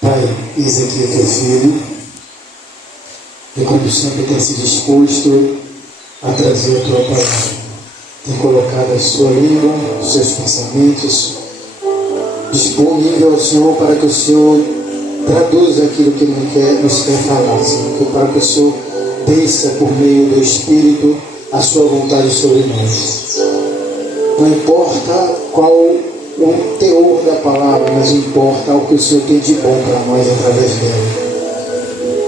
Pai, eis aqui teu filho, e como sempre tem se disposto a trazer a tua palavra, tem colocado a sua língua, os seus pensamentos disponível ao Senhor para que o Senhor traduza aquilo que nos quer falar, Senhor, para que o Senhor desça por meio do Espírito a sua vontade sobre nós. Não importa qual o teor da palavra, mas importa o que o Senhor tem de bom para nós através dela.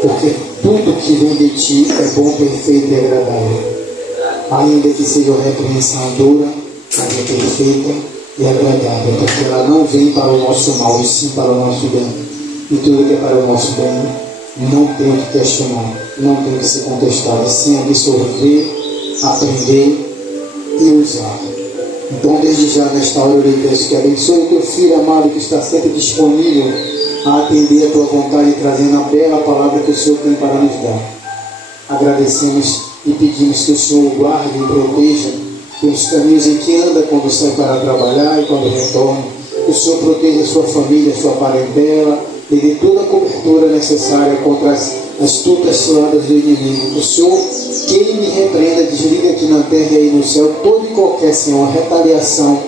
Porque tudo que vem de Ti é bom, perfeito e agradável. Ainda que seja uma repreensão dura, mas é perfeita e agradável, porque ela não vem para o nosso mal, e sim para o nosso bem. E tudo que é para o nosso bem não tem o que questionar, não tem o que ser contestado, e sim absorver, aprender e usar. Então, desde já, nesta hora, eu lhe peço que abençoe o teu filho amado, que está sempre disponível a atender a tua vontade, trazendo a bela palavra que o Senhor tem para nos dar. Agradecemos e pedimos que o Senhor o guarde e proteja pelos caminhos em que anda quando sai para trabalhar e quando retorna. Que o Senhor proteja a sua família, a sua parentela, e dê toda a cobertura necessária contra as astutas ciladas do inimigo. O Senhor queime e repreenda, desliga aqui na terra e aí no céu toda e qualquer, Senhor, retaliação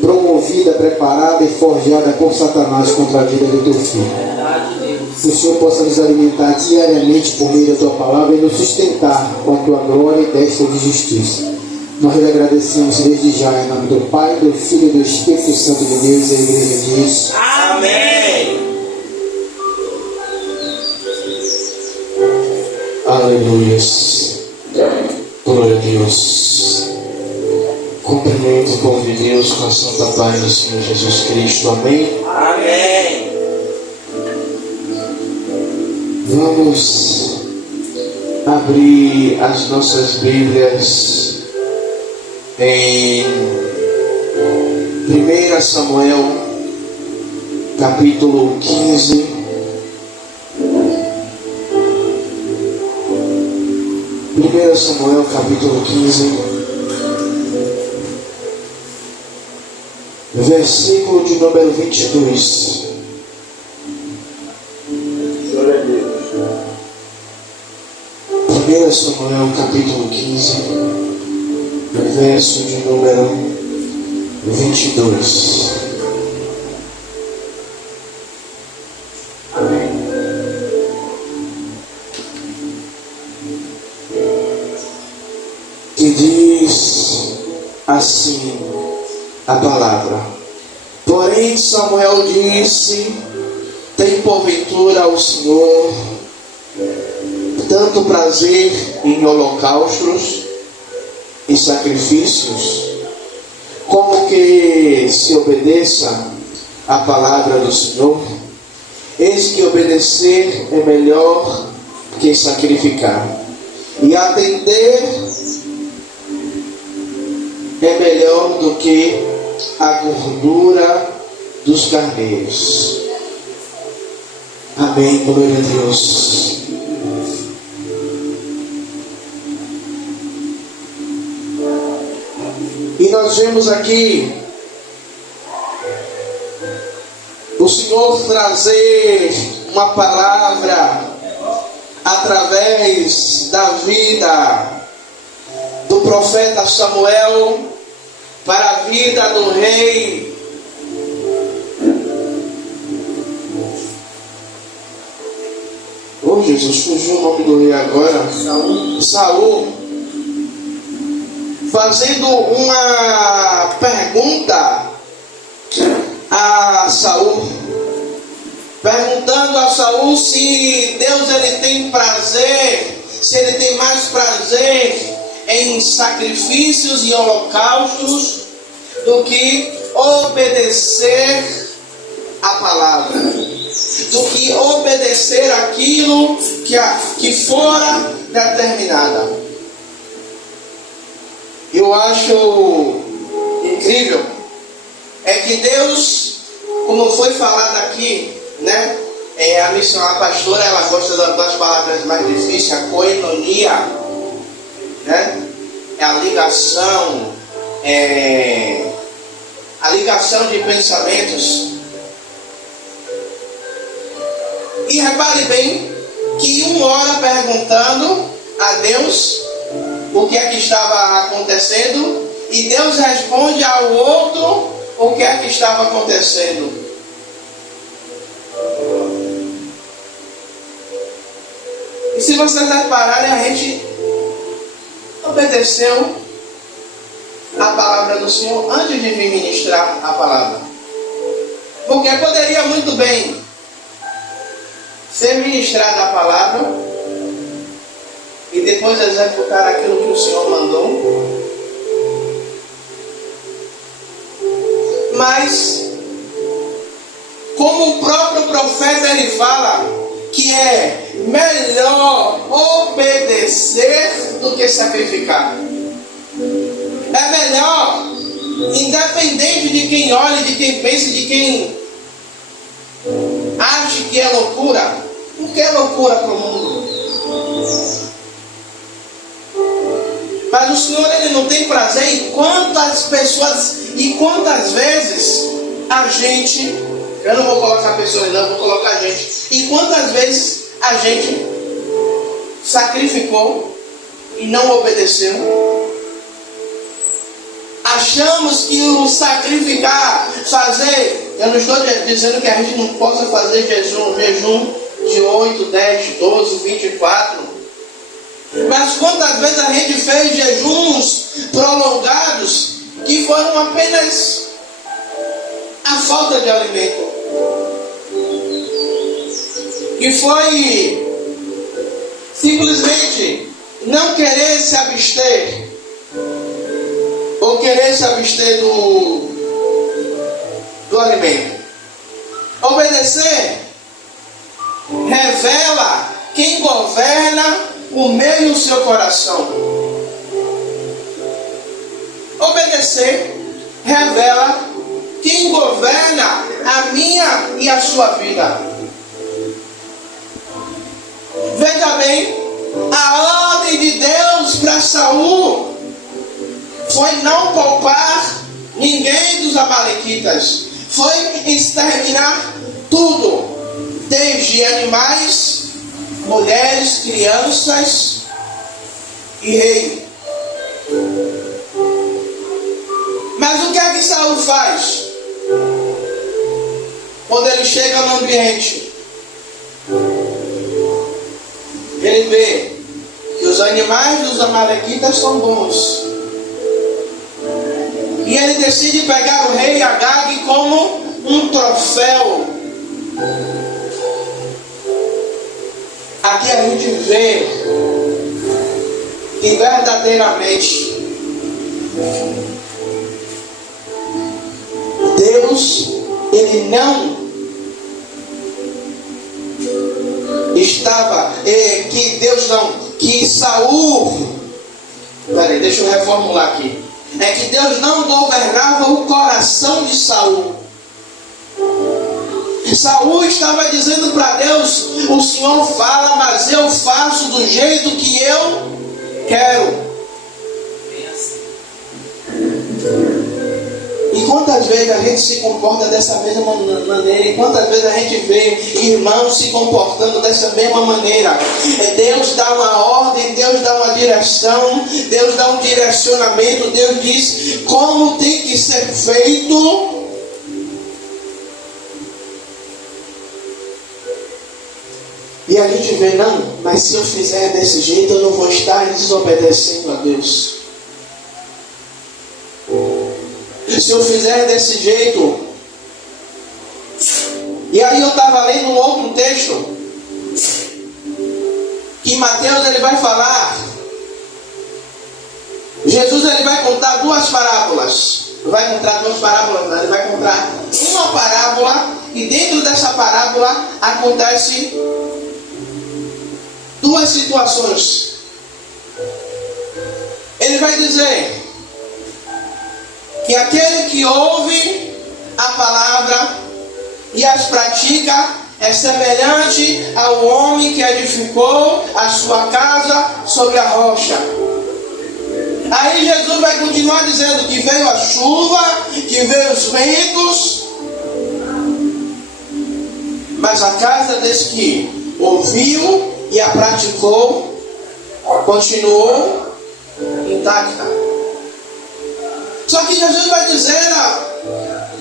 promovida, preparada e forjada por Satanás contra a vida do teu filho. Que o Senhor possa nos alimentar diariamente por meio da tua palavra e nos sustentar com a tua glória e destra de justiça. Nós lhe agradecemos desde já, em nome do Pai, do Filho e do Espírito Santo de Deus, e a igreja diz: Amém. Aleluias. Glória a Deus. Cumprimento o povo de Deus com a santa paz do Senhor Jesus Cristo. Amém. Amém. Vamos abrir as nossas Bíblias em 1 Samuel, capítulo 15. 1 Samuel, capítulo 15, versículo de número 22. Glória a Deus. 1 Samuel, capítulo 15, verso de número 22. Que diz assim a palavra: Porém Samuel disse: Tem porventura ao Senhor tanto prazer em holocaustos e sacrifícios, como que se obedeça a palavra do Senhor? Eis que obedecer é melhor que sacrificar, e atender é melhor do que a gordura dos carneiros. Amém, glória a Deus. E nós vemos aqui o Senhor trazer uma palavra através da vida do profeta Samuel para a vida do rei Jesus, fugiu o nome do rei agora, Saul, fazendo uma pergunta a Saul, perguntando a Saul se Deus ele tem prazer, se ele tem mais prazer em sacrifícios e holocaustos do que obedecer a palavra, do que obedecer aquilo que fora determinada. Eu acho incrível é que Deus, como foi falado aqui, né? A pastora, ela gosta das palavras mais difíceis, a koinonia, né? É a ligação de pensamentos. E repare bem que um ora perguntando a Deus o que é que estava acontecendo, e Deus responde ao outro o que é que estava acontecendo. E se vocês repararem, a gente obedeceu a palavra do Senhor antes de vir ministrar a palavra. Porque poderia muito bem ser ministrada a palavra e depois executar aquilo que o Senhor mandou. Mas, como o próprio profeta ele fala, que é melhor obedecer do que sacrificar. É melhor, independente de quem olhe, de quem pense, de quem ache que é loucura. Não quer loucura para o mundo. Mas o Senhor ele não tem prazer em quantas pessoas e quantas vezes a gente, eu não vou colocar pessoas não, vou colocar a gente, e quantas vezes a gente sacrificou e não obedeceu. Achamos que o sacrificar, fazer, eu não estou dizendo que a gente não possa fazer jejum de 8, 10, 12, 24. Mas quantas vezes a gente fez jejuns prolongados que foram apenas a falta de alimento. Que foi simplesmente não querer se abster. Ou querer se abster do alimento. Obedecer revela quem governa o meio e o seu coração. Obedecer revela quem governa a minha e a sua vida. Veja bem, a ordem de Deus para Saul foi não poupar ninguém dos amalequitas. Foi exterminar tudo, desde animais, mulheres, crianças e rei. Mas o que é que Saul faz? Quando ele chega no ambiente, ele vê que os animais dos amalequitas são bons. E ele decide pegar o rei Agag como um troféu. Aqui a gente vê que verdadeiramente Deus, ele não estava, que Saul, peraí, deixa eu reformular aqui. É que Deus não governava o coração de Saul. Saul estava dizendo para Deus: o Senhor fala, mas eu faço do jeito que eu quero. E quantas vezes a gente se comporta dessa mesma maneira? E quantas vezes a gente vê irmãos se comportando dessa mesma maneira? Deus dá uma ordem, Deus dá uma direção, Deus dá um direcionamento, Deus diz como tem que ser feito. E a gente vê, não, mas se eu fizer desse jeito, eu não vou estar desobedecendo a Deus. Se eu fizer desse jeito. E aí eu estava lendo um outro texto, que Mateus ele vai falar, Jesus ele vai contar duas parábolas. Não vai contar duas parábolas, não, ele vai contar uma parábola, e dentro dessa parábola acontece duas situações. Ele vai dizer que aquele que ouve a palavra e as pratica é semelhante ao homem que edificou a sua casa sobre a rocha. Aí Jesus vai continuar dizendo que veio a chuva, que veio os ventos, Mas a casa desse que ouviu e a praticou continuou intacta. Só que Jesus vai dizer,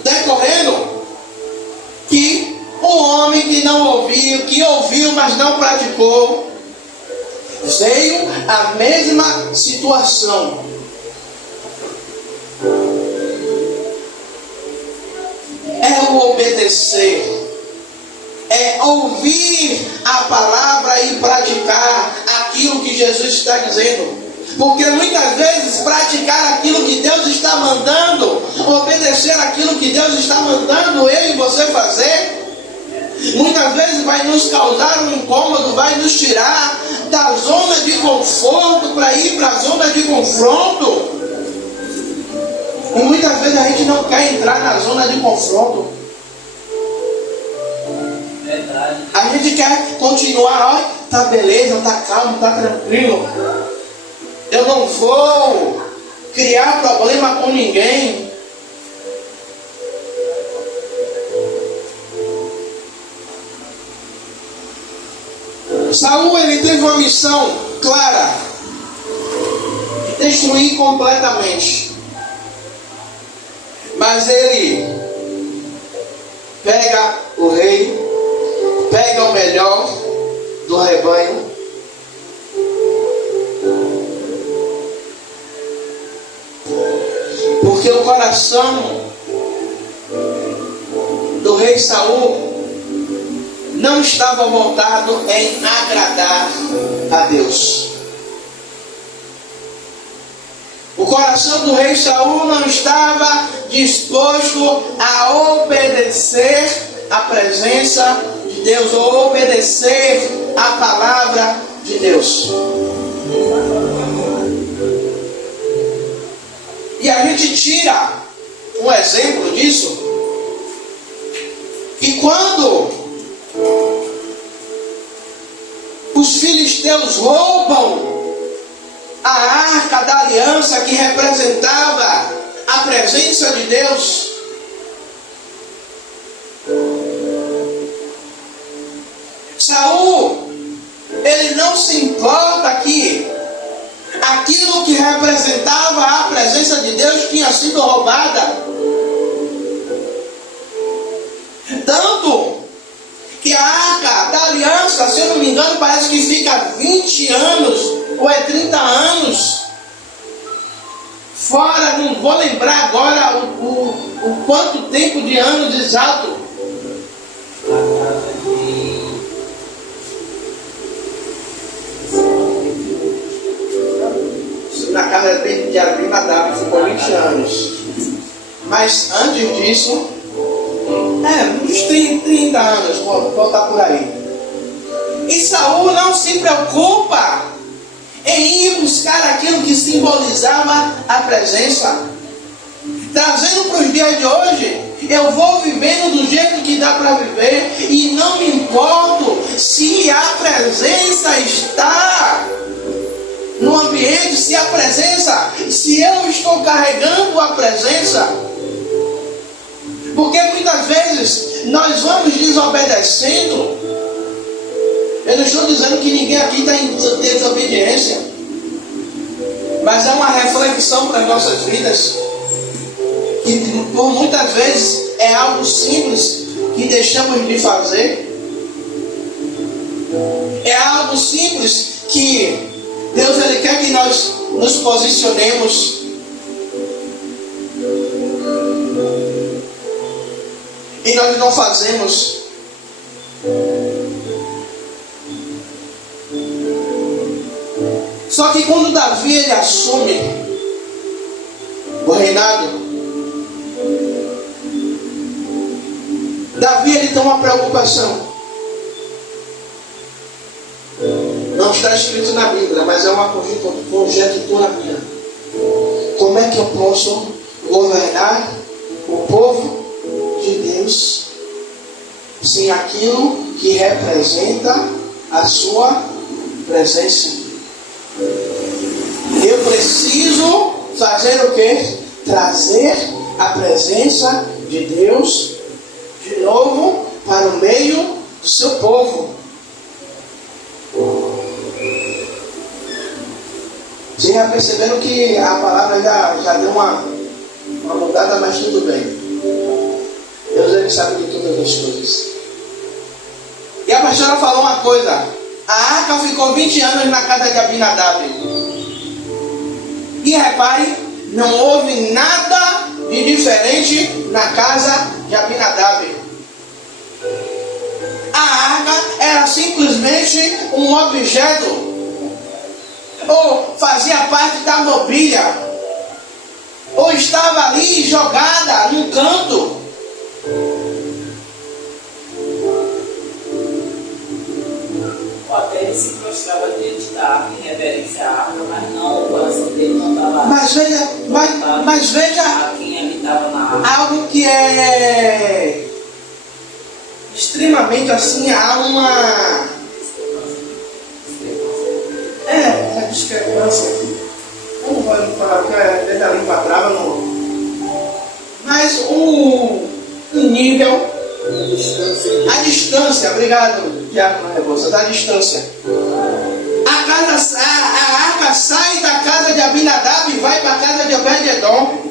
decorrendo, que o homem que não ouviu, que ouviu, mas não praticou, veio a mesma situação. É o obedecer, é ouvir a palavra e praticar aquilo que Jesus está dizendo. Porque muitas vezes praticar aquilo que Deus está mandando, obedecer aquilo que Deus está mandando eu e você fazer, muitas vezes vai nos causar um incômodo, vai nos tirar da zona de conforto para ir para a zona de confronto. E muitas vezes a gente não quer entrar na zona de confronto. A gente quer continuar, ó, tá beleza, tá calmo, tá tranquilo. Eu não vou criar problema com ninguém. Saul, ele teve uma missão clara: destruir completamente. Mas ele pega o rei, pega o melhor do rebanho, porque o coração do rei Saul não estava voltado em agradar a Deus. O coração do rei Saul não estava disposto a obedecer a presença de Deus, ou obedecer a palavra de Deus. E a gente tira um exemplo disso, que quando os filisteus roubam a arca da aliança que representava a presença de Deus, Saul, ele não se importa que aquilo que representava a presença de Deus tinha sido roubada. Tanto que a arca da aliança, se eu não me engano, parece que fica 20 anos, ou é 30 anos, fora, não vou lembrar agora o quanto tempo de anos exato. Na casa de Abinadab ficou 20 anos. Mas antes disso, uns 30 anos, vou botar por aí. E Saul não se preocupa em ir buscar aquilo que simbolizava a presença. Trazendo para os dias de hoje, eu vou vivendo do jeito que dá para viver e não me importo se a presença está no ambiente, se eu estou carregando a presença. Porque muitas vezes nós vamos desobedecendo. Eu não estou dizendo que ninguém aqui está em desobediência, mas é uma reflexão para as nossas vidas, que por muitas vezes é algo simples que deixamos de fazer. É algo simples que Deus, ele quer que nós nos posicionemos. E nós não fazemos. Só que quando Davi ele assume o reinado, Davi ele tem uma preocupação. Não está escrito na Bíblia, mas é uma conjectura minha. Como é que eu posso governar o povo de Deus sem aquilo que representa a sua presença? Eu preciso fazer o quê? Trazer a presença de Deus de novo para o meio do seu povo. Vocês já perceberam que a palavra já deu uma mudada, mas tudo bem. Deus, ele sabe de todas as coisas. E a pastora falou uma coisa: a arca ficou 20 anos na casa de Abinadab. E repare, não houve nada de diferente na casa de Abinadab. A arca era simplesmente um objeto, ou fazia parte da mobília, ou estava ali jogada num canto. Até ele se prostrava diante da arca em reverência à arca, mas não, o coração dele não estava. Mas veja a quem habitava na arca. algo que é extremamente assim, há uma discrepância. Eu não vou falar que é desde a língua trava, não. Mas o nível, a distância, obrigado, Diácono Rebouças, a distância. A arca sai da casa de Abinadab e vai para a casa de Obed-edom.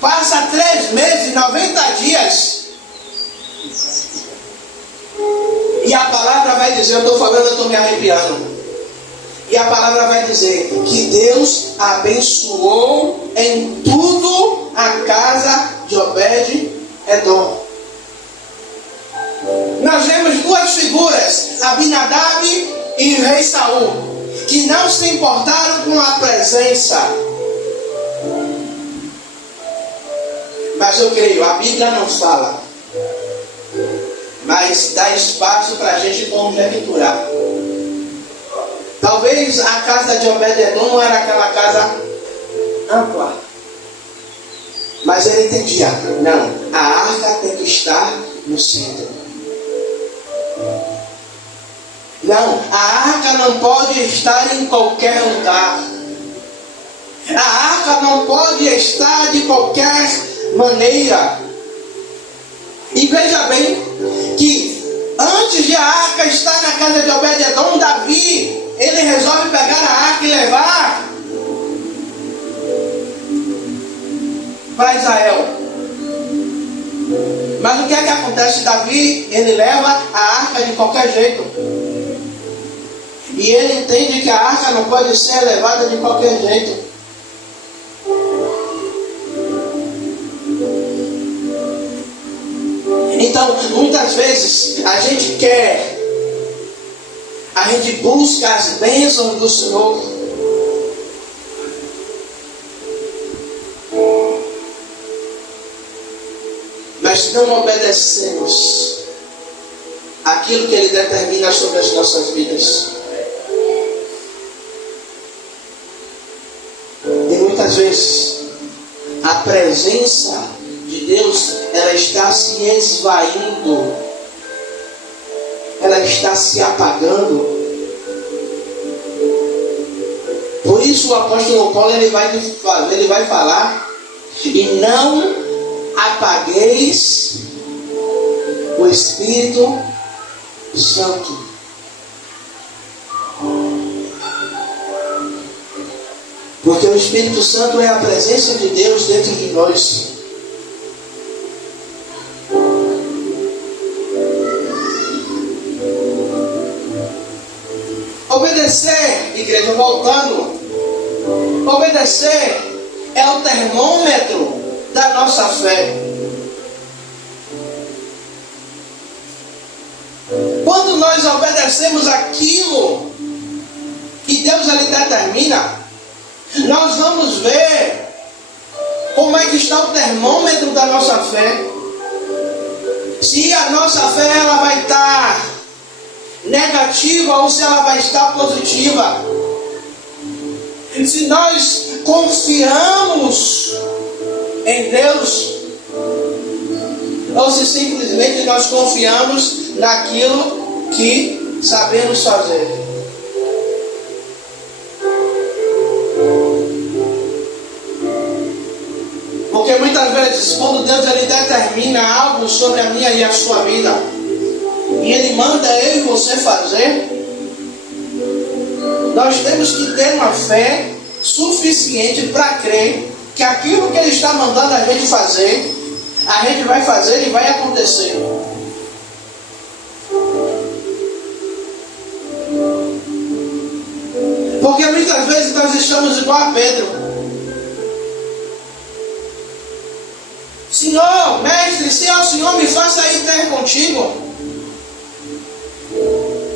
Passa 3 meses, 90 dias. E a palavra vai dizer, eu estou falando, eu estou me arrepiando. E a palavra vai dizer que Deus abençoou em tudo a casa de Obed-edom. Nós vemos 2 figuras, Abinadab e o rei Saul, que não se importaram com a presença. Mas eu creio, a Bíblia não fala, mas dá espaço para a gente conjecturar. Talvez a casa de Obed-edom não era aquela casa ampla, mas ele entendia, não, a arca tem que estar no centro. Não, a arca não pode estar em qualquer lugar. A arca não pode estar de qualquer maneira. E veja bem que antes de a arca estar na casa de Obed-edom, Davi, ele resolve pegar a arca e levar para Israel. Mas o que é que acontece? Davi, ele leva a arca de qualquer jeito. E ele entende que a arca não pode ser levada de qualquer jeito. Então, muitas vezes, a gente busca as bênçãos do Senhor. Mas não obedecemos aquilo que Ele determina sobre as nossas vidas. E muitas vezes a presença de Deus, ela está se esvaindo, ela está se apagando. Por isso o apóstolo Paulo ele vai falar: e não apagueis o Espírito Santo. Porque o Espírito Santo é a presença de Deus dentro de nós. Obedecer, igreja, voltando. Obedecer é o termômetro da nossa fé. Quando nós obedecemos aquilo que Deus ali determina, nós vamos ver como é que está o termômetro da nossa fé. Se a nossa fé ela vai estar negativa ou se ela vai estar positiva. Se nós confiamos em Deus ou se simplesmente nós confiamos naquilo que sabemos fazer. Porque muitas vezes, quando Deus ele determina algo sobre a minha e a sua vida, e Ele manda eu e você fazer, nós temos que ter uma fé suficiente para crer que aquilo que Ele está mandando a gente fazer, a gente vai fazer e vai acontecer. Porque muitas vezes nós estamos igual a Pedro. Senhor, mestre, se é o Senhor, me faça ir ter contigo.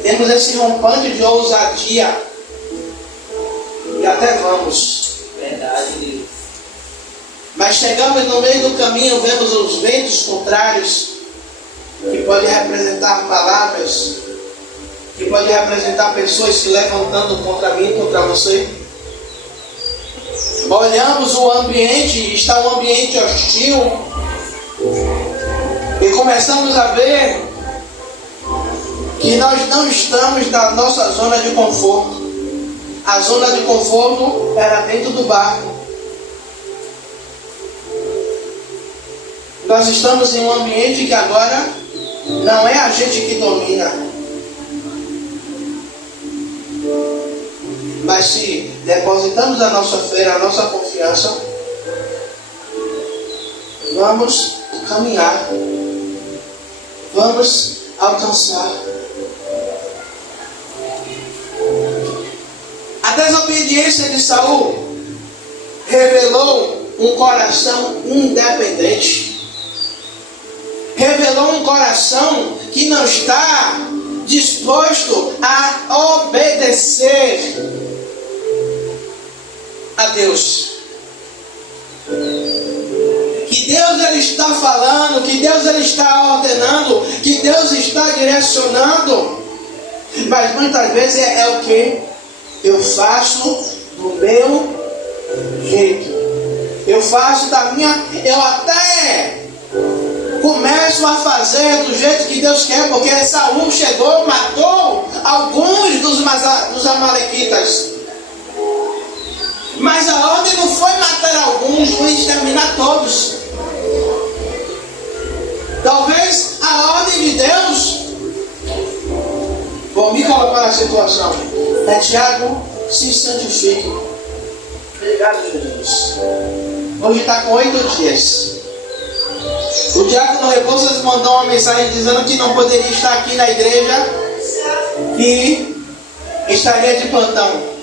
Temos esse rompante de ousadia. E até vamos. Verdade, Deus. Mas chegamos no meio do caminho, vemos os ventos contrários, que pode representar palavras, que pode representar pessoas se levantando contra mim, contra você. Olhamos o ambiente, está um ambiente hostil, e começamos a ver que nós não estamos na nossa zona de conforto. A zona de conforto era dentro do barco. Nós estamos em um ambiente que agora não é a gente que domina. Mas se depositamos a nossa fé, a nossa confiança, vamos caminhar, vamos alcançar. A desobediência de Saul revelou um coração independente. Revelou um coração que não está disposto a obedecer a Deus. Que Deus ele está falando, que Deus ele está ordenando, que Deus está direcionando. Mas muitas vezes é o que? Eu faço do meu jeito. Eu faço da minha... Eu até começo a fazer do jeito que Deus quer, porque Saul chegou, matou alguns dos amalequitas. Mas a ordem não foi matar alguns, foi exterminar todos. Talvez a ordem de Deus, vou me colocar na situação, é Tiago, se santifique. Obrigado, Jesus. Hoje está com 8 dias. O diácono Rebouças mandou uma mensagem dizendo que não poderia estar aqui na igreja e estaria de plantão.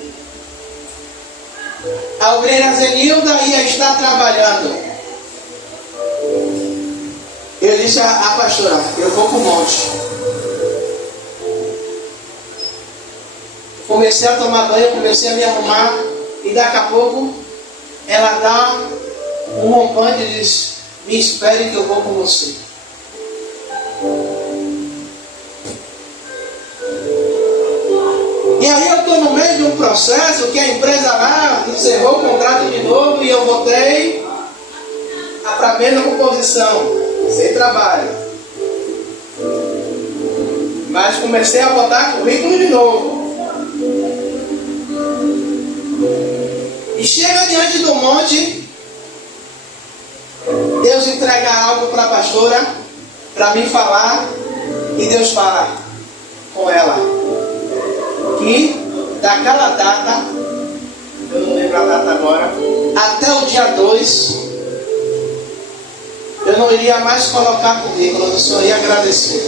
A obreira Zenilda ia estar trabalhando. Eu disse à pastora, eu vou para o monte. Comecei a tomar banho, comecei a me arrumar e daqui a pouco ela dá um rompante e diz, me espere que eu vou com você. E aí eu estou no meio de um processo que a empresa lá encerrou o contrato de novo e eu voltei para a mesma composição, sem trabalho. Mas comecei a botar currículo de novo. E chega diante do monte, Deus entrega algo para a pastora, para mim falar, e Deus fala com ela que daquela data, eu não lembro a data agora, até o dia 2, eu não iria mais colocar currículo, eu só ia agradecer.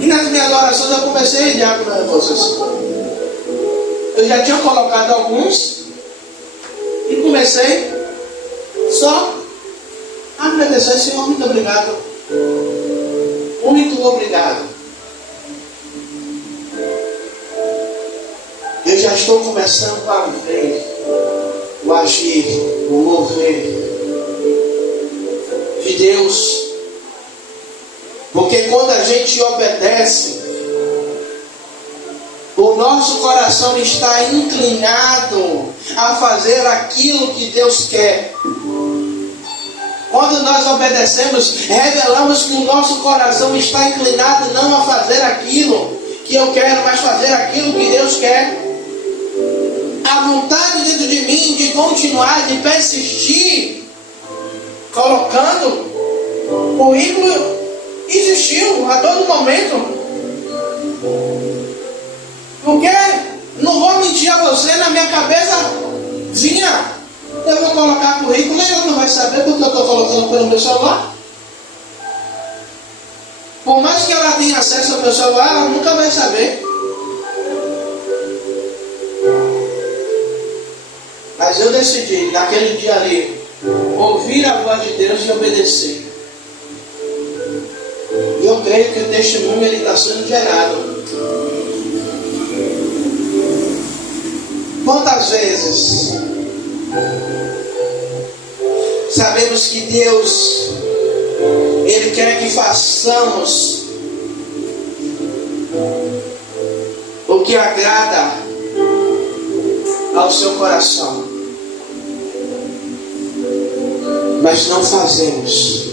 E nas minhas orações eu comecei a dizer para vocês. Eu já tinha colocado alguns e comecei só a agradecer, Senhor, muito obrigado. Muito obrigado. Eu já estou começando a ver o agir, o mover de Deus. Porque quando a gente obedece, o nosso coração está inclinado a fazer aquilo que Deus quer. Quando nós obedecemos, revelamos que o nosso coração está inclinado não a fazer aquilo que eu quero, mas fazer aquilo que Deus quer. A vontade dentro de mim de continuar, de persistir, colocando currículo existiu a todo momento. Porque, não vou mentir a você, na minha cabeça vinha, eu vou colocar currículo e ele não vai saber porque eu estou colocando pelo meu celular. Por mais que ela tenha acesso ao meu celular, ela nunca vai saber. Mas eu decidi, naquele dia ali, ouvir a voz de Deus e obedecer. E eu creio que o testemunho ele está sendo gerado. Quantas vezes sabemos que Deus Ele quer que façamos o que agrada ao seu coração, mas não fazemos,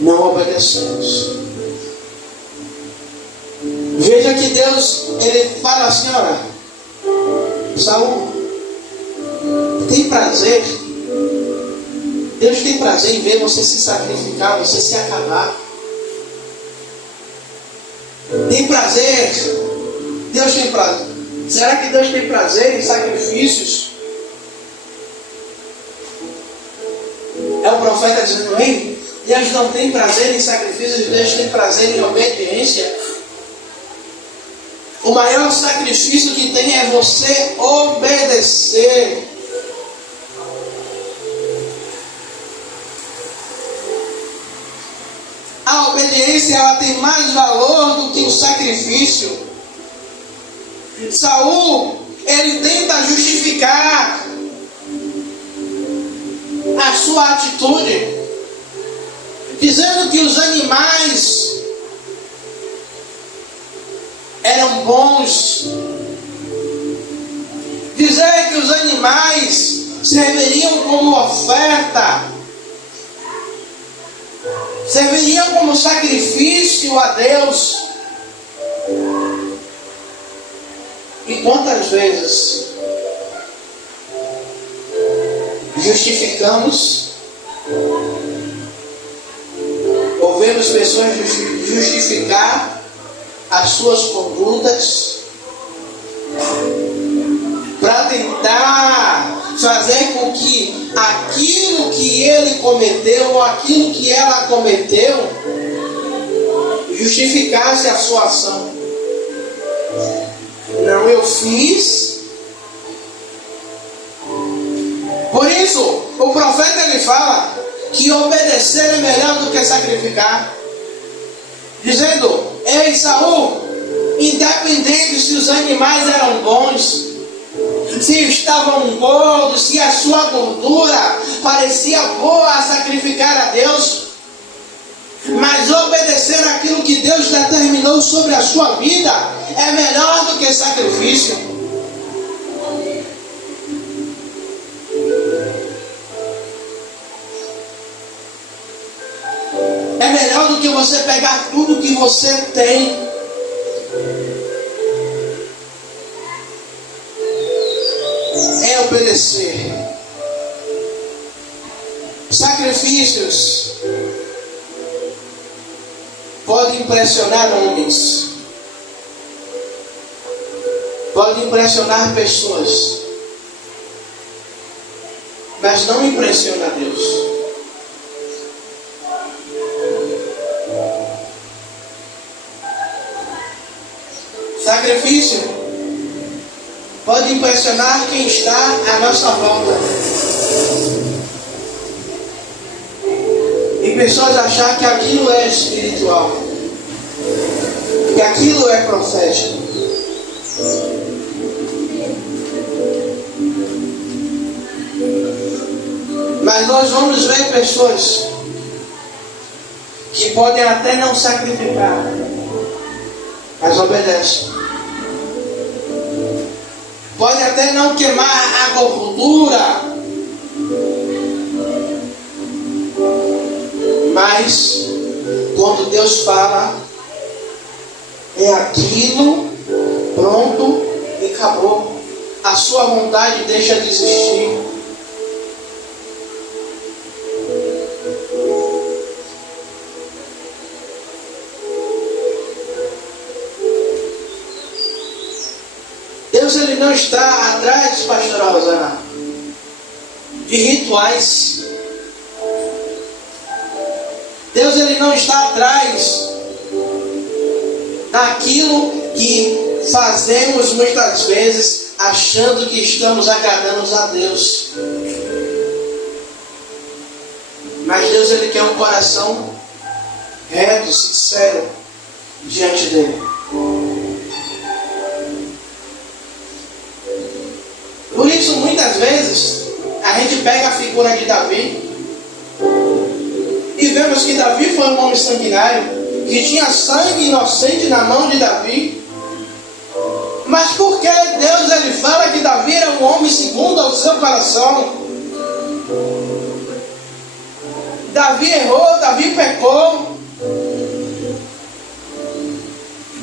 não obedecemos. Veja que Deus, Ele fala assim, olha, Saul, tem prazer, Deus tem prazer em ver você se sacrificar, você se acabar. Tem prazer, Deus tem prazer. Será que Deus tem prazer em sacrifícios? É o profeta dizendo, ei, Deus não tem prazer em sacrifícios, Deus tem prazer em obediência. O maior sacrifício que tem é você obedecer. A obediência ela tem mais valor do que o sacrifício. Saul, ele tenta justificar a sua atitude, dizendo que os animais eram bons, dizer que os animais serviriam como oferta, serviriam como sacrifício a Deus. E quantas vezes justificamos, ouvimos pessoas justificar as suas condutas para tentar fazer com que aquilo que ele cometeu ou aquilo que ela cometeu justificasse a sua ação. Não, eu fiz. Por isso, o profeta ele fala que obedecer é melhor do que sacrificar, dizendo, ei Saul, independente se os animais eram bons, se estavam gordos, se a sua gordura parecia boa a sacrificar a Deus, mas obedecer aquilo que Deus determinou sobre a sua vida é melhor do que sacrifício. É melhor do que você pegar tudo que você tem. É obedecer. Sacrifícios podem impressionar homens, podem impressionar pessoas, mas não impressiona Deus. Sacrifício pode impressionar quem está à nossa volta. E pessoas achar que aquilo é espiritual, que aquilo é profético. Mas nós vamos ver pessoas que podem até não sacrificar, mas obedecem. Pode até não queimar a gordura, mas quando Deus fala, é aquilo, pronto e acabou. A sua vontade deixa de existir. Deus ele não está atrás, pastora Rosana, de rituais. Deus ele não está atrás daquilo que fazemos muitas vezes achando que estamos agradando a Deus. Mas Deus ele quer um coração reto, sincero diante dele. Por isso muitas vezes a gente pega a figura de Davi e vemos que Davi foi um homem sanguinário, que tinha sangue inocente na mão de Davi. Mas por que Deus ele fala que Davi era um homem segundo ao seu coração? Davi errou, Davi pecou.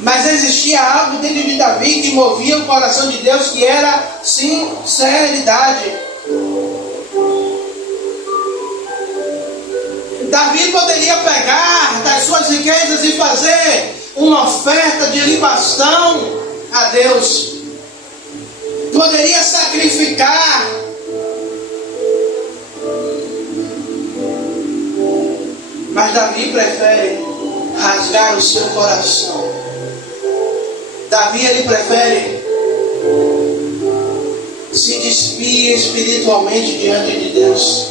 Mas existia algo dentro de Davi que movia o coração de Deus, que era sinceridade. Davi poderia pegar das suas riquezas e fazer uma oferta de libação a Deus. Poderia sacrificar. Mas Davi prefere rasgar o seu coração. Davi ele prefere se despir espiritualmente diante de Deus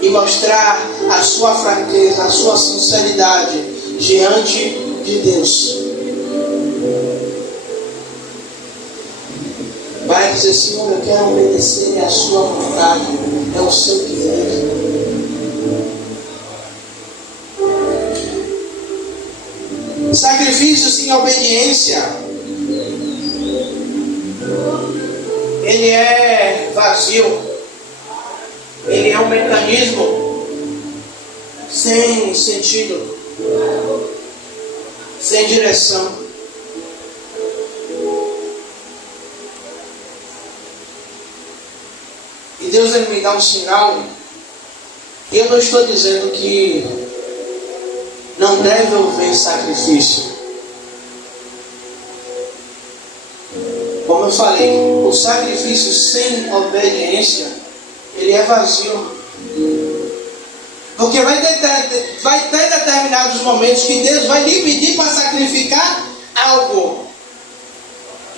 e mostrar a sua fraqueza, a sua sinceridade diante de Deus. Vai dizer, Senhor, eu quero obedecer à sua vontade, é o seu querer. Sacrifício sem obediência, ele é vazio, ele é um mecanismo sem sentido, sem direção. E Deus ele me dá um sinal. E eu não estou dizendo que não deve haver sacrifício. Como eu falei, o sacrifício sem obediência, ele é vazio. Porque vai ter determinados momentos que Deus vai lhe pedir para sacrificar algo.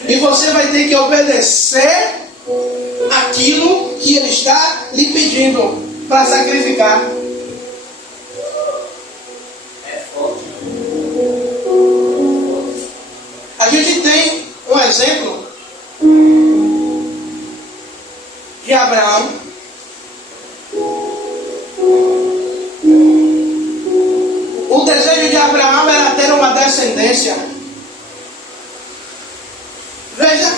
E você vai ter que obedecer aquilo que Ele está lhe pedindo para sacrificar. A gente tem um exemplo de Abraão. O desejo de Abraão era ter uma descendência. Veja,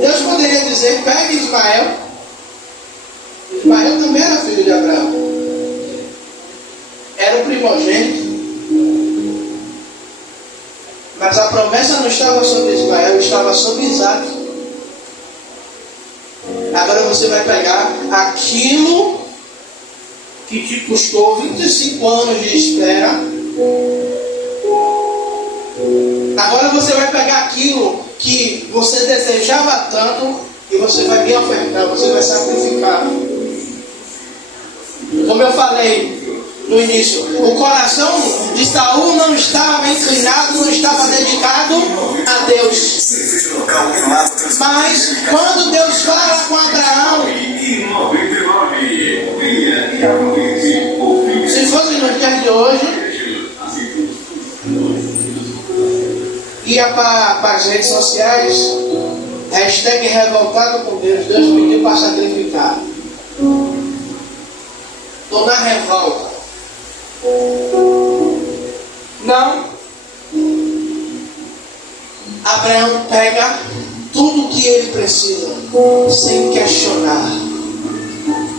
Deus poderia dizer, pegue Ismael. Ismael também era filho de Abraão. Era o primogênito. Mas a promessa não estava sobre Ismael, estava sobre Isaac. Agora você vai pegar aquilo que te custou 25 anos de espera. Agora você vai pegar aquilo que você desejava tanto e você vai me ofertar, você vai sacrificar. Como eu falei no início, o coração de Saul não estava inclinado, não estava dedicado a Deus. Mas quando Deus fala com Abraão, se fosse no dia de hoje, ia para as redes sociais, hashtag revoltado com Deus, Deus pediu para sacrificar. Estou na revolta. Não. Abraão pega tudo que ele precisa, sem questionar.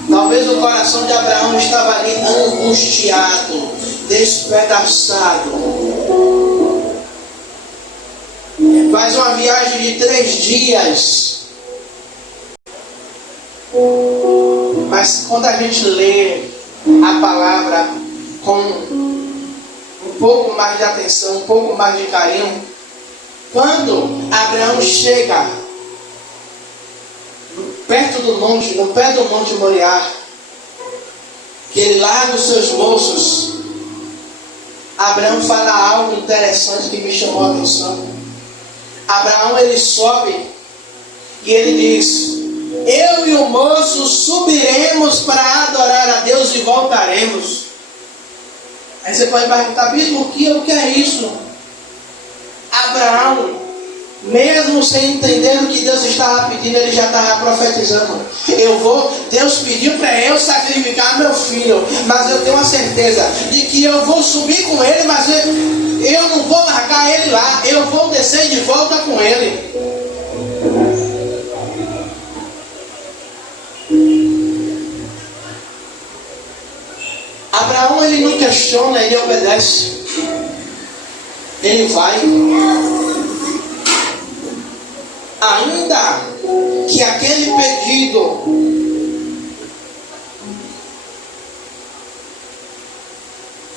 Talvez o coração de Abraão estava ali angustiado, despedaçado. Faz uma viagem de 3 dias. Mas quando a gente lê a palavra com um pouco mais de atenção, um pouco mais de carinho, quando Abraão Abraão chega perto do monte, no pé do monte Moriá, que ele larga os seus moços, Abraão fala algo interessante que me chamou a atenção. Abraão, ele sobe e ele diz: eu e o moço subiremos para adorar a Deus e voltaremos. Aí você pode perguntar: bispo, o que é isso? Abraão, mesmo sem entender o que Deus estava pedindo, ele já estava profetizando. Deus pediu para eu sacrificar meu filho, mas eu tenho a certeza de que eu vou subir com ele, mas eu não vou largar ele lá, eu vou descer de volta com ele. Abraão, ele não questiona, ele obedece. Ele vai. Ainda que aquele pedido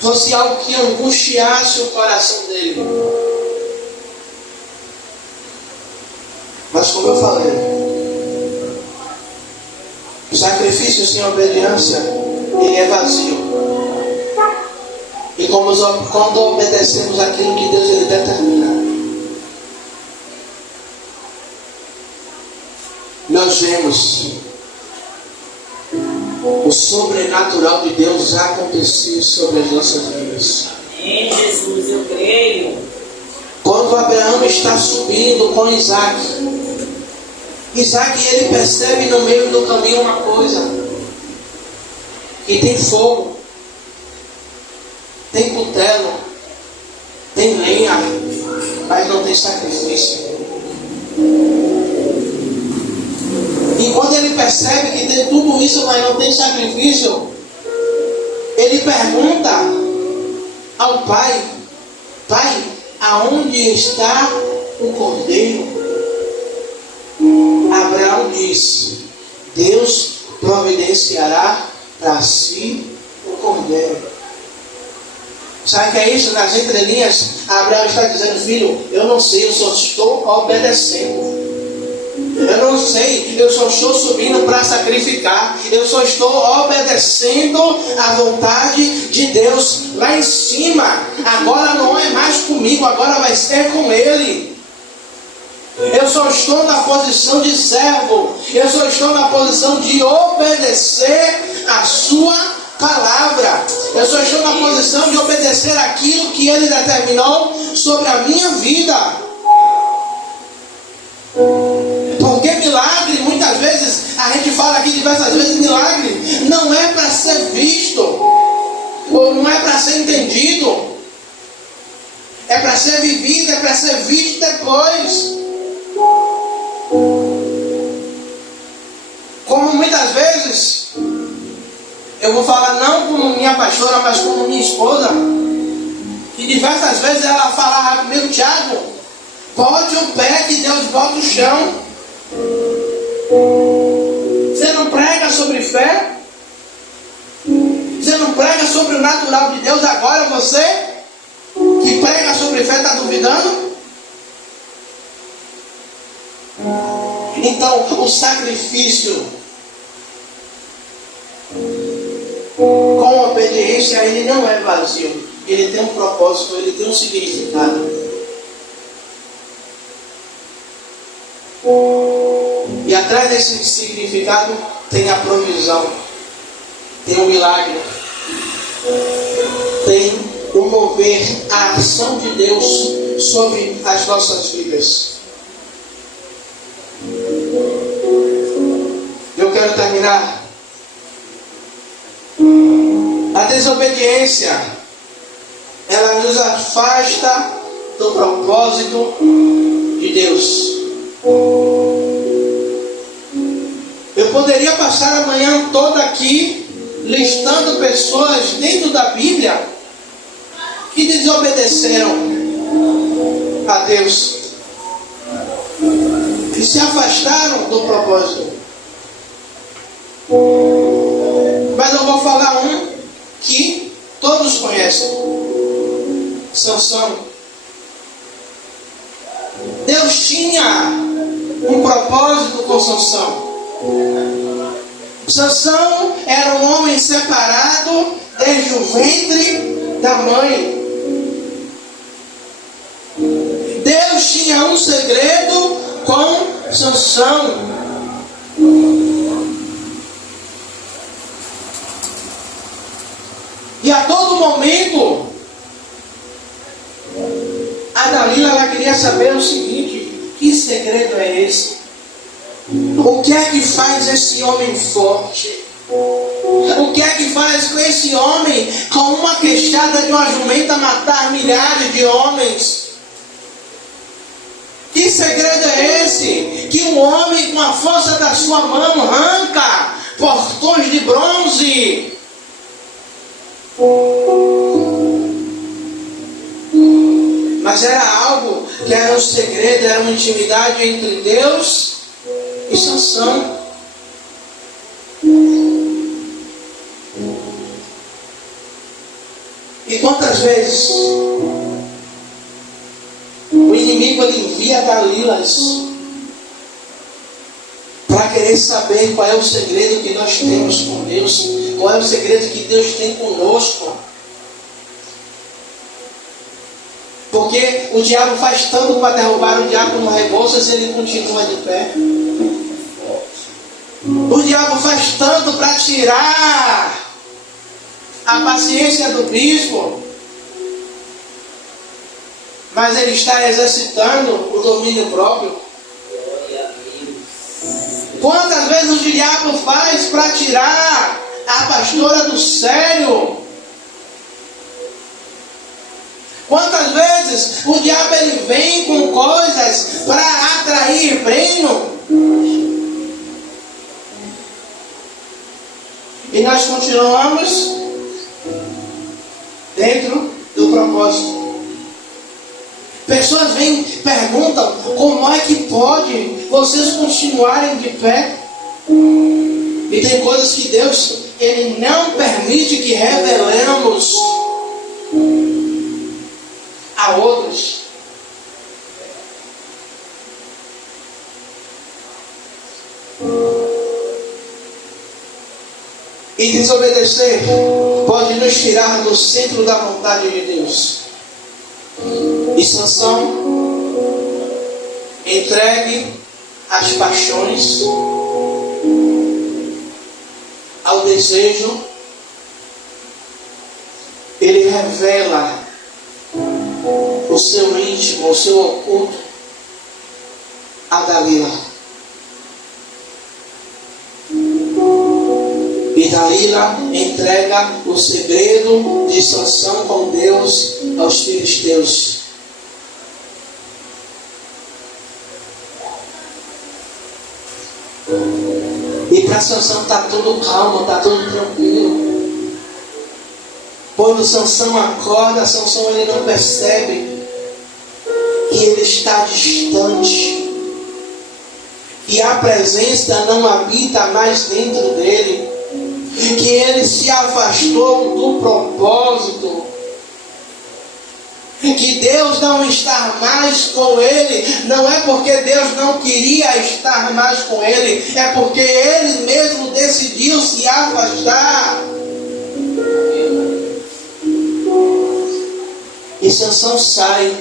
fosse algo que angustiasse o coração dele. Mas como eu falei, o sacrifício sem obediência, ele é vazio. E quando obedecemos aquilo que Deus ele determina, nós vemos o sobrenatural de Deus acontecer sobre as nossas vidas. Amém, Jesus, eu creio. Quando Abraão está subindo com Isaac, ele percebe no meio do caminho uma coisa: que tem fogo, tem cutelo, tem lenha, mas não tem sacrifício. E quando ele percebe que tem tudo isso, mas não tem sacrifício, ele pergunta ao pai: pai, aonde está o cordeiro? Abraão diz: Deus providenciará para si o cordeiro. Sabe o que é isso? Nas entrelinhas, Abraão está dizendo: filho, eu não sei, eu só estou obedecendo. Eu não sei, eu só estou subindo para sacrificar. Eu só estou obedecendo a vontade de Deus lá em cima. Agora não é mais comigo, agora vai ser com Ele. Eu só estou na posição de servo. Eu só estou na posição de obedecer a sua palavra. Eu só estou na posição de obedecer aquilo que Ele determinou sobre a minha vida. Porque milagre, muitas vezes, a gente fala aqui diversas vezes, milagre não é para ser visto, ou não é para ser entendido, é para ser vivido, é para ser visto depois. Como muitas vezes, eu vou falar não como minha pastora, mas como minha esposa, que diversas vezes ela falava comigo: Tiago, bote o pé que Deus bota o chão. Você não prega sobre fé? Você não prega sobre o natural de Deus? Agora você que prega sobre fé está duvidando? Então o sacrifício com obediência, ele não é vazio. Ele tem um propósito, ele tem um significado. E atrás desse significado tem a provisão, tem o milagre, tem o mover, a ação de Deus sobre as nossas vidas. Eu quero terminar. A desobediência, ela nos afasta do propósito de Deus. Eu poderia passar a manhã toda aqui listando pessoas dentro da Bíblia que desobedeceram a Deus, que se afastaram do propósito. Mas eu vou falar um que todos conhecem: Sansão. Deus tinha com Sansão? Sansão era um homem separado desde o ventre da mãe. Deus tinha um segredo com Sansão. E a todo momento, a Dalila ela queria saber o seguinte: que segredo é esse? O que é que faz esse homem forte? O que é que faz com esse homem, com uma queixada de uma jumenta, matar milhares de homens? Que segredo é esse? Que um homem com a força da sua mão arranca portões de bronze. Mas era algo que era um segredo, era uma intimidade entre Deus e Sansão. E quantas vezes o inimigo ele envia Dalilas para querer saber qual é o segredo que nós temos com Deus, qual é o segredo que Deus tem conosco. Porque o diabo faz tanto para derrubar o diabo no Rebouças, ele continua de pé. O diabo faz tanto para tirar a paciência do bispo, mas ele está exercitando o domínio próprio. Quantas vezes o diabo faz para tirar a pastora do sério? Quantas vezes o diabo ele vem com coisas para atrair Breno? E nós continuamos dentro do propósito. Pessoas vêm, perguntam: como é que pode vocês continuarem de pé? E tem coisas que Deus ele não permite que revelemos a outros. E desobedecer pode nos tirar do centro da vontade de Deus. E Sansão, entregue às paixões, ao desejo, ele revela o seu íntimo, o seu oculto a Dalila. E Dalila entrega o segredo de Sansão com Deus aos filisteus. E para Sansão está tudo calmo, está tudo tranquilo. Quando Sansão acorda, Sansão ele não percebe que ele está distante, que a presença não habita mais dentro dele, que ele se afastou do propósito, que Deus não está mais com ele. Não é porque Deus não queria estar mais com ele, é porque ele mesmo decidiu se afastar. E Sansão sai.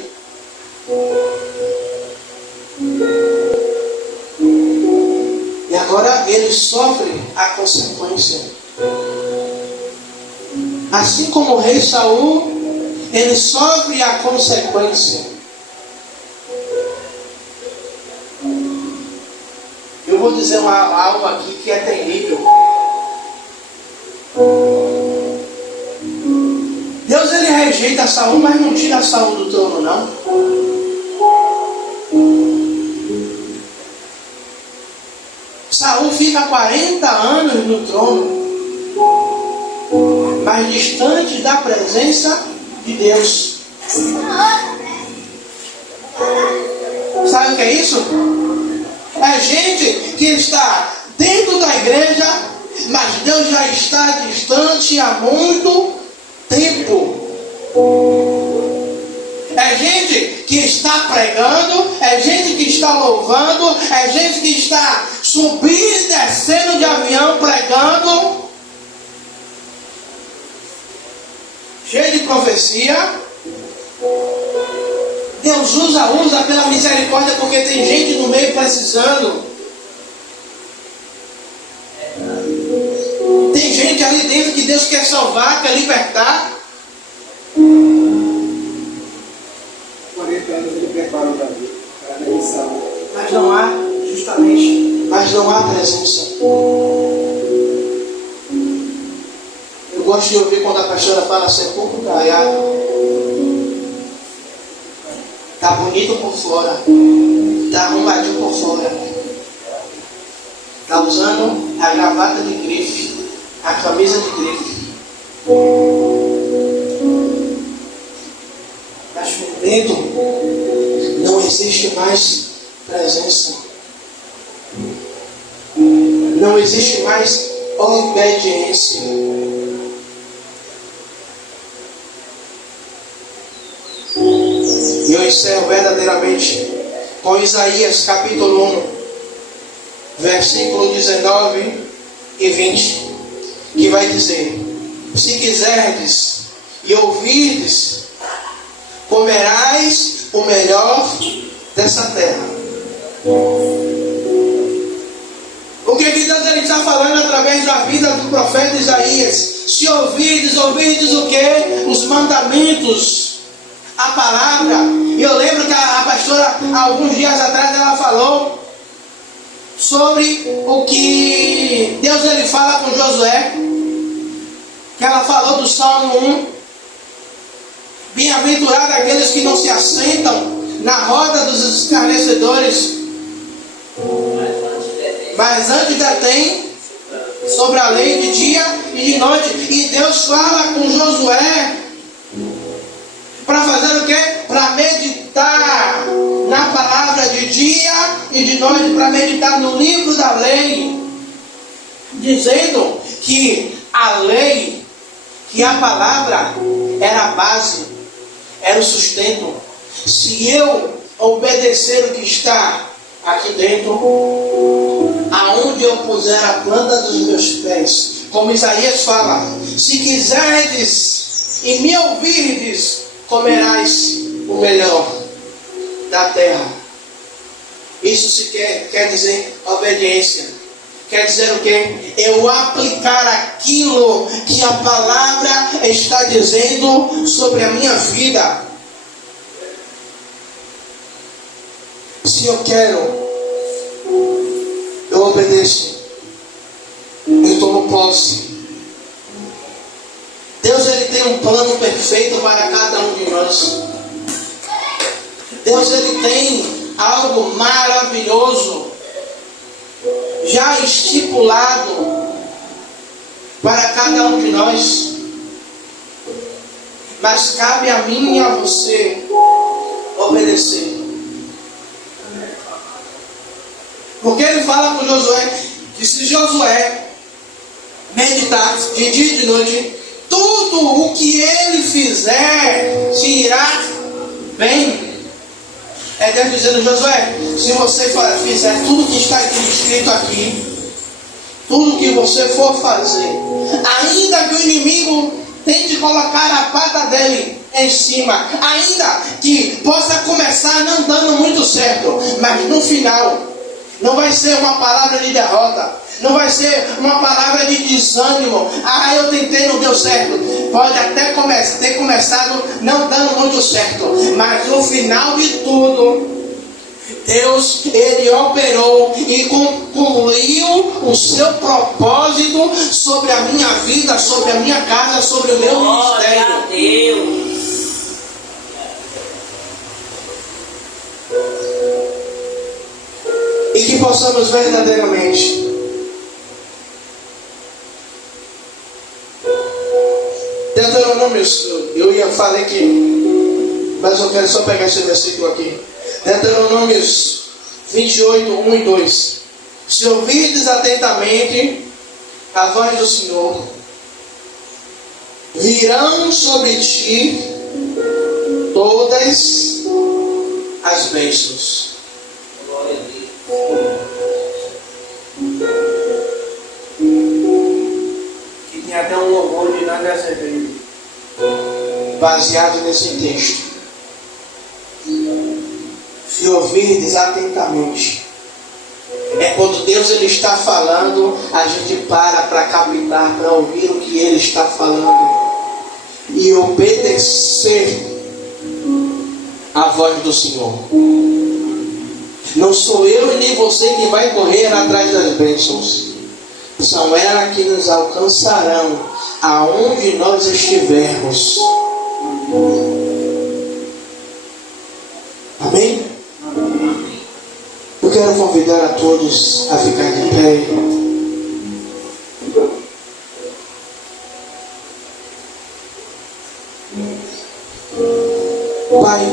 E agora ele sofre a consequência. Assim como o rei Saul, ele sofre a consequência. Eu vou dizer algo aqui que é terrível. Deus ele rejeita Saul, mas não tira Saul do trono, não. Saul fica 40 anos no trono, mas distante da presença de Deus. Sabe o que é isso? É gente que está dentro da igreja, mas Deus já está distante há muito tempo. É gente que está pregando, é gente que está louvando, é gente que está subir e descendo de avião, pregando, cheio de profecia. Deus usa pela misericórdia, porque tem gente no meio precisando. Tem gente ali dentro que Deus quer salvar, quer libertar. 40 anos ele prepara o Davi para a missão. Mas não há, justamente, não há presença. Eu gosto de ouvir quando a pastora fala sepulcro caiado. Tá bonito por fora, tá arrumadinho por fora, tá usando a gravata de grife, a camisa de grife. Mas por dentro não existe mais presença, não existe mais obediência. E eu encerro verdadeiramente com Isaías capítulo 1, versículo 19 e 20, que vai dizer: se quiserdes e ouvirdes, comerás o melhor dessa terra. O que Deus ele está falando através da vida do profeta Isaías? Se ouvirdes o que? Os mandamentos, a palavra. E eu lembro que a pastora, alguns dias atrás, ela falou sobre o que Deus ele fala com Josué, que ela falou do Salmo 1: bem-aventurado aqueles que não se assentam na roda dos escarnecedores, mas antes detém sobre a lei de dia e de noite. E Deus fala com Josué para fazer o quê? Para meditar na palavra de dia e de noite, para meditar no livro da lei, dizendo que a lei, que a palavra era a base, era o sustento. Se eu obedecer o que está aqui dentro, aonde eu puser a planta dos meus pés, como Isaías fala: se quiserdes e me ouvirdes, comerás o melhor da terra. Isso se quer dizer obediência. Quer dizer o quê? Eu aplicar aquilo que a palavra está dizendo sobre a minha vida. Se eu quero, eu obedeço, eu tomo posse. Deus ele tem um plano perfeito para cada um de nós. Deus ele tem algo maravilhoso já estipulado para cada um de nós. Mas cabe a mim e a você obedecer. Porque ele fala com Josué que se Josué meditar de dia e de noite, tudo o que ele fizer te irá bem. É Deus dizendo: Josué, se você fizer tudo que está aqui escrito aqui, tudo que você for fazer, ainda que o inimigo tente colocar a pata dele em cima, ainda que possa começar não dando muito certo, mas no final não vai ser uma palavra de derrota, não vai ser uma palavra de desânimo. Ah, eu tentei, não deu certo. Pode até ter começado não dando muito certo, mas no final de tudo, Deus, ele operou e concluiu o seu propósito sobre a minha vida, sobre a minha casa, sobre o meu ministério. Glória a Deus. E que possamos verdadeiramente Deuteronômios, eu falei que, mas eu quero só pegar esse versículo aqui. Deuteronômios 28, 1 e 2. Se ouvirdes atentamente a voz do Senhor, virão sobre ti todas as bênçãos. baseado nesse texto. Se ouvirdes atentamente, é quando Deus ele está falando, a gente para captar, para ouvir o que Ele está falando e obedecer a voz do Senhor. Não sou eu e nem você que vai correr atrás das bênçãos. São elas que nos alcançarão aonde nós estivermos. Amém? Eu quero convidar a todos a ficar de pé. Pai,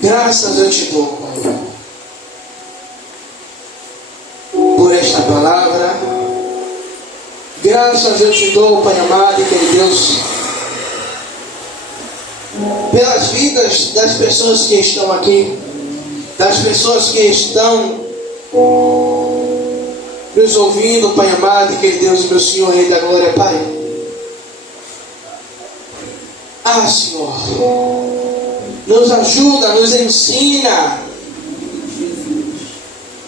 graças eu te dou, Pai, por esta palavra. Graças eu te dou, Pai amado e querido Deus, pelas vidas das pessoas que estão aqui, das pessoas que estão nos ouvindo, Pai amado e querido Deus, meu Senhor, Rei da Glória, Pai. Senhor, nos ajuda, nos ensina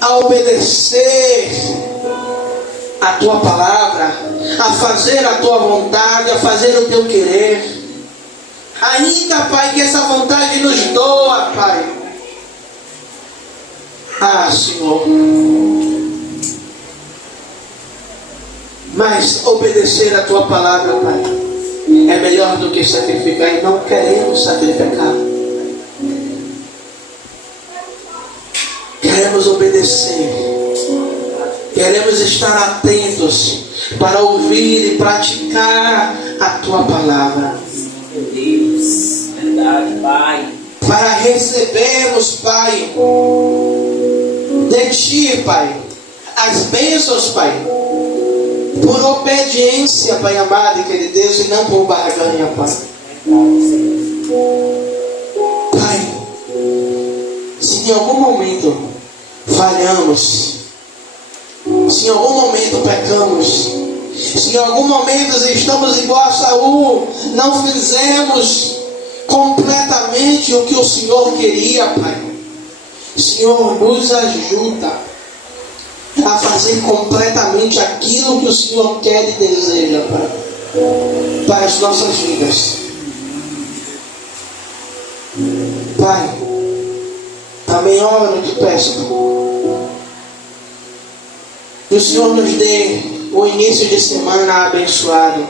a obedecer a Tua palavra, a fazer a Tua vontade, a fazer o Teu querer. Ainda, Pai, que essa vontade nos doa, Pai. Senhor, mas obedecer a Tua palavra, Pai, é melhor do que sacrificar, e não queremos sacrificar. Queremos obedecer. Queremos estar atentos para ouvir e praticar a Tua palavra. Deus, verdade, Pai. Para recebermos, Pai, de Ti, Pai, as bênçãos, Pai, por obediência, Pai amado e querido Deus, e não por barganha, Pai. Pai, se em algum momento falhamos, se em algum momento pecamos, se em algum momento estamos igual a Saul, não fizemos completamente o que o Senhor queria, Pai, Senhor, nos ajuda a fazer completamente aquilo que o Senhor quer e deseja, Pai, para as nossas vidas. Pai, também oro e te peço que o Senhor nos dê um início de semana abençoado,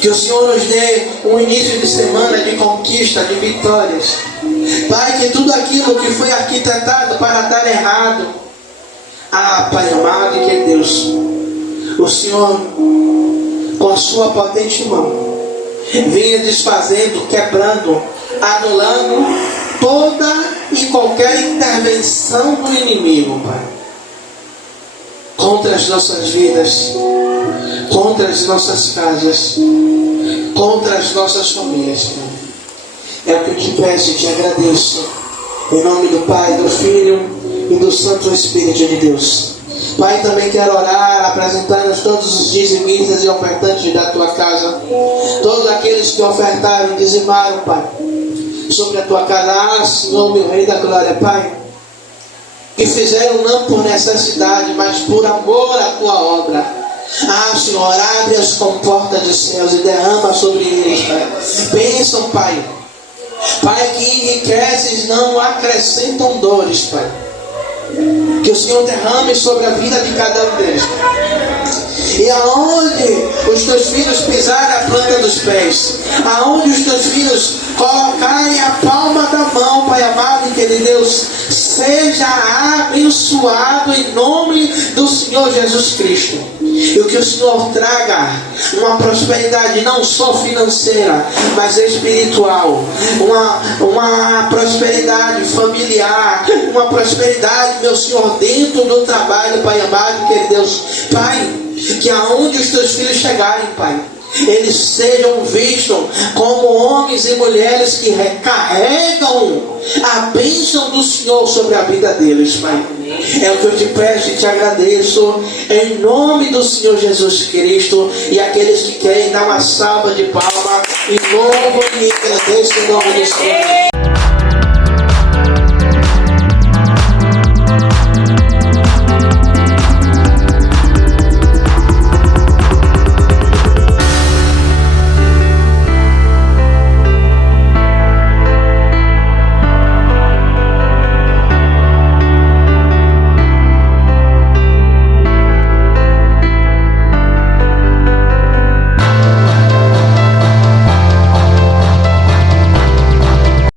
que o Senhor nos dê um início de semana de conquista, de vitórias. Pai, que tudo aquilo que foi arquitetado para dar errado, Pai amado e que Deus, o Senhor, com a sua potente mão, venha desfazendo, quebrando, anulando toda e qualquer intervenção do inimigo, Pai, contra as nossas vidas, contra as nossas casas, contra as nossas famílias, Pai. É o que eu te peço e te agradeço, em nome do Pai, do Filho e do Santo Espírito de Deus. Pai, também quero orar, apresentando todos os dizimistas e ofertantes da tua casa, todos aqueles que ofertaram e dizimaram, Pai, sobre a tua casa. Senhor, meu Rei da Glória, Pai, que fizeram não por necessidade, mas por amor à tua obra. Senhor, abre as comportas dos céus e derrama sobre eles, Pai, bênção, Pai. Pai, que enriqueces, não acrescentam dores, Pai. Que o Senhor derrame sobre a vida de cada um deles. E aonde os teus filhos pisarem a planta dos pés, aonde os teus filhos colocarem a palma da mão, Pai amado e querido Deus, seja abençoado em nome do Senhor Jesus Cristo. E o que o Senhor traga uma prosperidade não só financeira, mas espiritual, uma prosperidade familiar, uma prosperidade, meu Senhor, dentro do trabalho, Pai amado e querido Deus. Pai, que aonde os teus filhos chegarem, Pai, eles sejam vistos como homens e mulheres que recarregam a bênção do Senhor sobre a vida deles, Pai. É o que eu te peço e te agradeço, em nome do Senhor Jesus Cristo. E aqueles que querem dar uma salva de palmas, e louvam e agradecem em nome do Senhor.